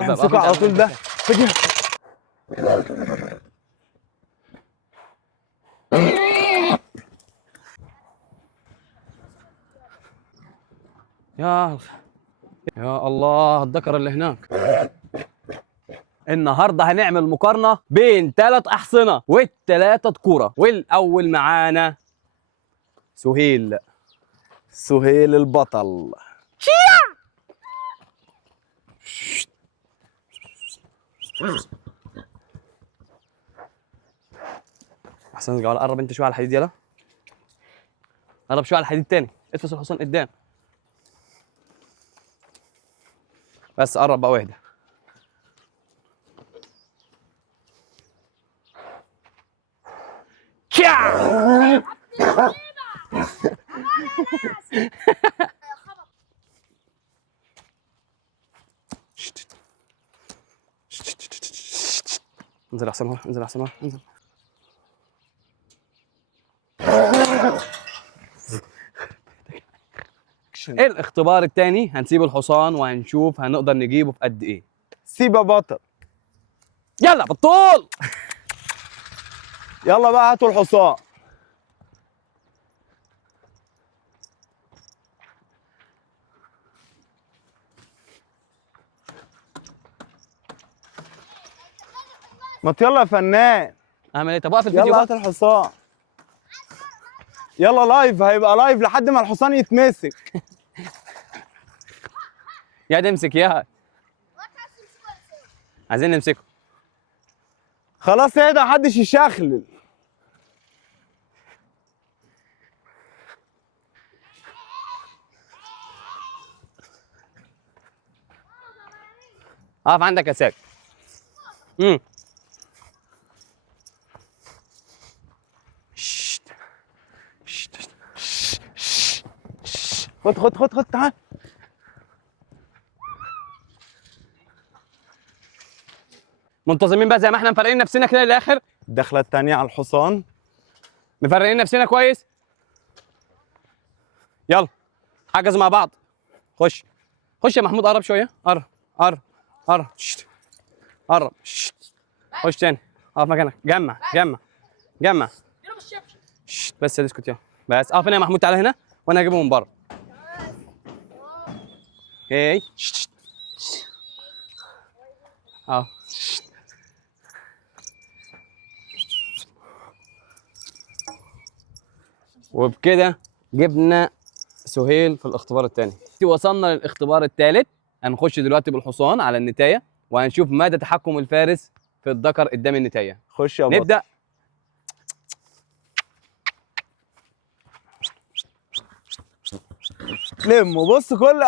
امسكه على طول ده. يا الله الذكر اللي هناك. النهارده هنعمل مقارنة بين 3 أحصنة والتلاتة كورة، والأول معانا سهيل. سهيل البطل. أحسن جوال، قرب أنت شوية على الحديد، يلا قرب شوية على الحديد تاني، اتفس الحصان قدام بس، قرب بقى واهدى. انزل احسن هون، انزل احسن هون، انزل. الاختبار الثاني هنسيب الحصان وهنشوف هنقدر نجيبه في قد ايه. سيب يا بطل. يلا بالطول. يلا بقى هاتوا الحصان. ما يلا يا فنان. اعمل ايه؟ طب وقف الفيديو يلا بقى. هات الحصان. يلا لايف، هيبقى لايف لحد ما الحصان يتمسك. يا دي امسك يا، عايزين نمسكه. خلاص اهدى، محدش يشخلل. اقف عندك يا ساك. خد خد خد خد تعال. منتظمين بقى زي ما احنا مفرقين نفسنا كده للاخر. الدخله الثانيه على الحصان. مفرقين نفسنا كويس. يلا حجز مع بعض. خش خش يا محمود، قرب شويه، قرب قرب قرب. قرب. خش تاني، اقف مكانك، جمع جمع جمع. بس اسكت يلا، بس اقف هنا يا محمود، تعالى هنا وانا هجيبه من بره. اوكي اهو. وبكده جبنا سهيل في الاختبار الثاني. وصلنا للاختبار الثالث. هنخش دلوقتي بالحصان على النتايه وهنشوف مدى تحكم الفارس في الذكر قدام النتايه. خش يا بطل. نبدا. لم وبص كل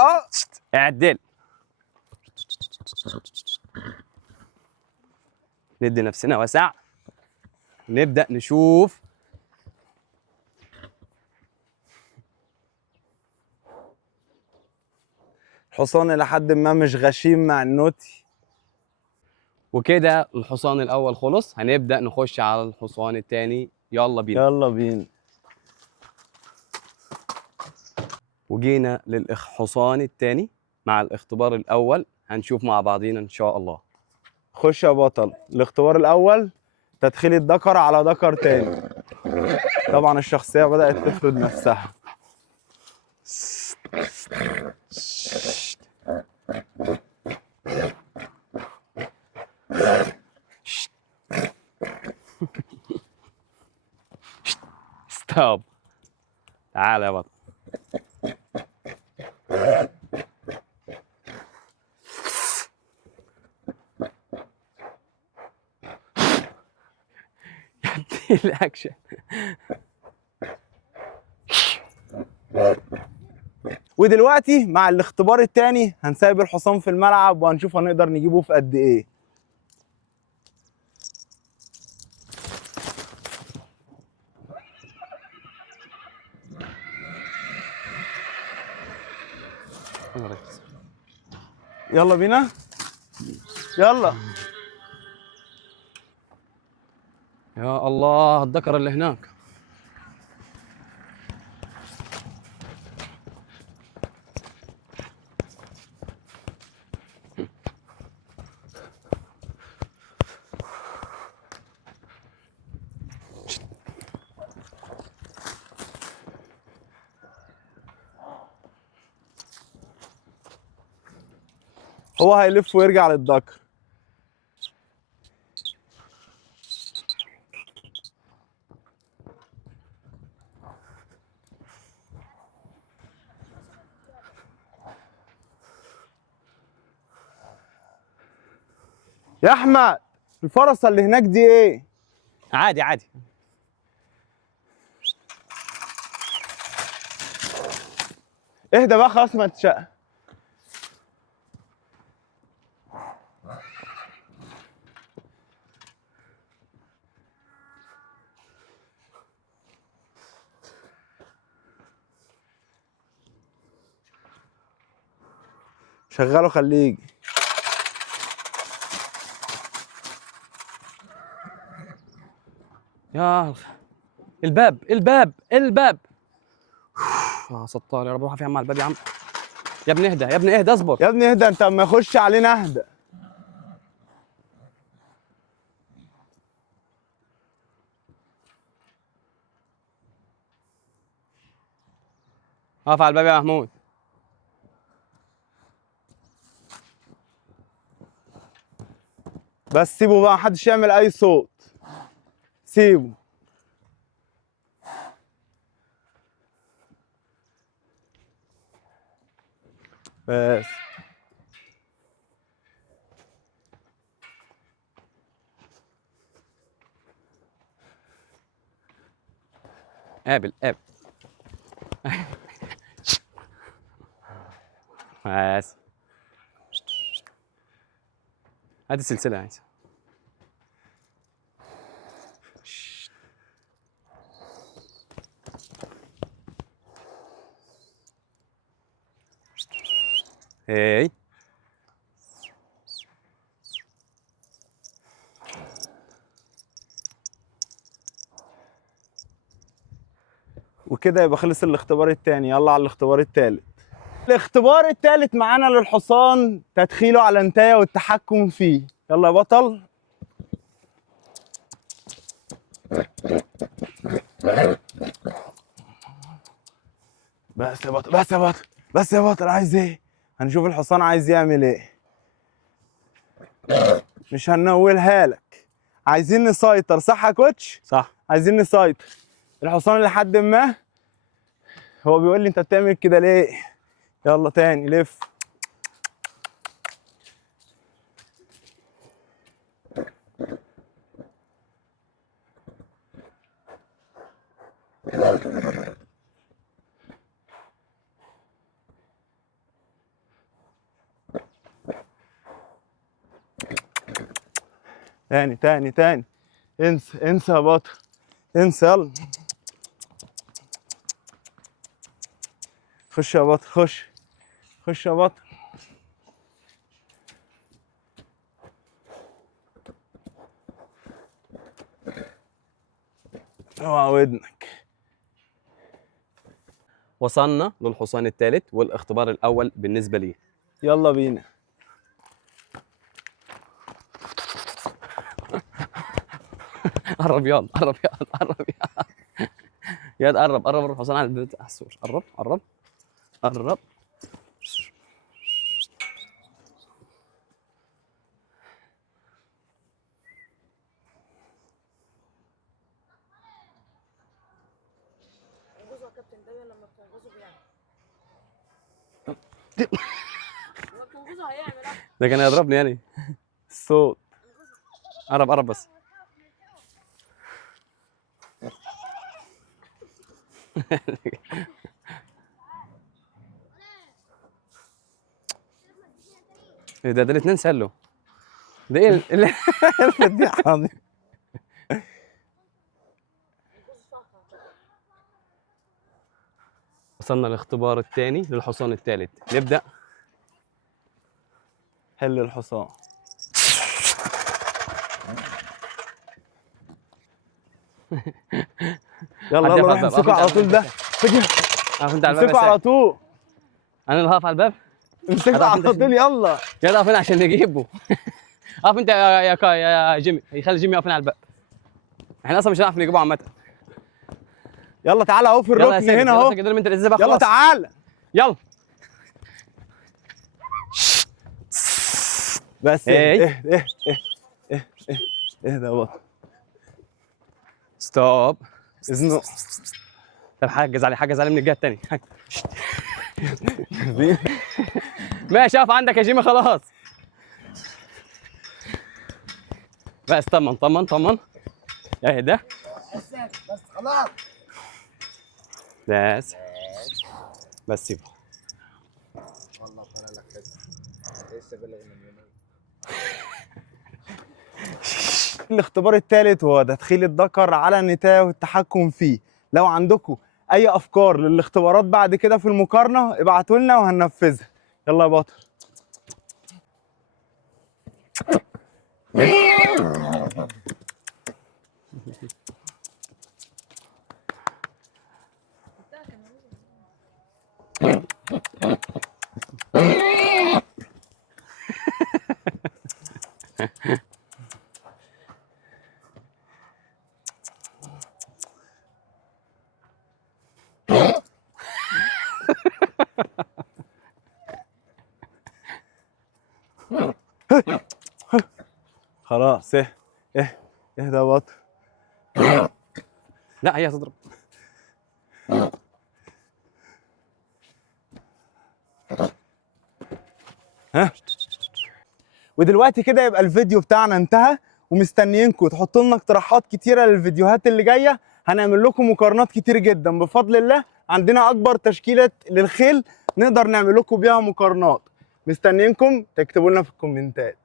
اعدل. ندي نفسنا وسع. نبدا نشوف. الحصان الى حد ما مش غشيم مع النوتي. وكده الحصان الاول خلص، هنبدا نخش على الحصان الثاني. يلا بينا. يلا بينا. وجينا للحصان الثاني مع الاختبار الاول، هنشوف مع بعضينا ان شاء الله. خش يا بطل. الاختبار الاول تدخيل الذكر على ذكر تاني. طبعا الشخصيه بدات تفرض نفسها. ستوب. تعال يا بطل. الاكشن. ودلوقتي مع الاختبار الثاني هنسيب الحصان في الملعب وهنشوف هنقدر نجيبه في قد ايه. يلا بينا. يلا. يا الله الذكر اللي هناك. هو هيلف ويرجع للذكر. يا احمد الفرصه اللي هناك دي ايه؟ عادي عادي. اهدى بقى خلاص ما تشق. شغله خليه يجي. يا الباب الباب الباب. يا ستار يا رب، روح يا عم على الباب يا عم. يا ابني اهدى، يا ابني اهدى، اصبر. يا ابني اهدى، انت اما يخش علينا اهدى. اقف على الباب يا محمود. بس سيبه بقى، محدش يعمل اي صوت. سيبه. بس قابل قابل. بس هات السلسلة عايز. هاي وكده يبقى خلص الاختبار التاني. يلا على الاختبار التالت. الاختبار التالت معانا للحصان تدخيله على انتايه والتحكم فيه. يلا يا بطل. بس يا بطل بس يا بطل بس يا بطل، عايز ايه؟ هنشوف الحصان عايز يعمل ايه. مش هنولها لك. عايزين نسيطر، صح يا كوتش؟ صح. عايزين نسيطر. الحصان لحد ما هو بيقول لي انت بتعمل كده ليه؟ يلا تاني لف. تاني تاني تاني. انسى انسى يا بطل، انسى. يلا خش يا بطل، خش خش يا بطل. اوعى ودنك. وصلنا للحصان الثالث والاختبار الأول بالنسبة لي. يلا بينا. قرب يلا، قرب يلا، قرب يلا. يا قرب قرب الحصان على السور. قرب قرب قرب. انجزوا يا كابتن، دايما لما بتنجزوا بيعمل. لما بتنجزوا هيعمل اهو. ده كان يضربني يعني. الصوت. قرب قرب بس. ايه ده الاثنين سلوا. ده ايه الفضيحة دي. وصلنا للاختبار الثاني للحصان الثالث. نبدأ. حل الحصان. يلا يلا روح امسكوا على طول ده. اقف انت على الباب. امسكوا على طول. انا اللي هقف على الباب. امسكوا على طول يلا. يلا اقف هنا عشان نجيبه. اقف انت يا جيمي. يخلي جيمي يقف هنا على الباب. احنا اصلا مش هنعرف نجيبه عامة. يلا تعالى اهو في يلا يا الركن سيدي، هنا يلا اهو. سجل لهم انت الازازه بقى يلا خلاص. تعالى. يلا. بس إيه. اهدى يا بطل. ستوب. ازنق. طب حجز عليه، حجز عليه من الجهه الثانيه. ماشي، اقف عندك يا جيمي خلاص. بس طمن طمن طمن. اهدى بس خلاص. بس سيبه. والله طلع لك حس. لسه بلغ من يومين. الاختبار الثالث هو تدخيل الذكر على النتاية والتحكم فيه. لو عندكم اي افكار للاختبارات بعد كده في المقارنه ابعتوا لنا وهننفذها. يلا يا بطل. خلاص اهدى يا بطل. لا هي هتضرب. ودلوقتي كده يبقى الفيديو بتاعنا انتهى، ومستنيينكم تحطوا لنا اقتراحات كتيره للفيديوهات اللي جايه. هنعمل لكم مقارنات كتير جدا بفضل الله. عندنا اكبر تشكيله للخيل نقدر نعمل لكم بيها مقارنات. مستنيينكم تكتبوا لنا في الكومنتات.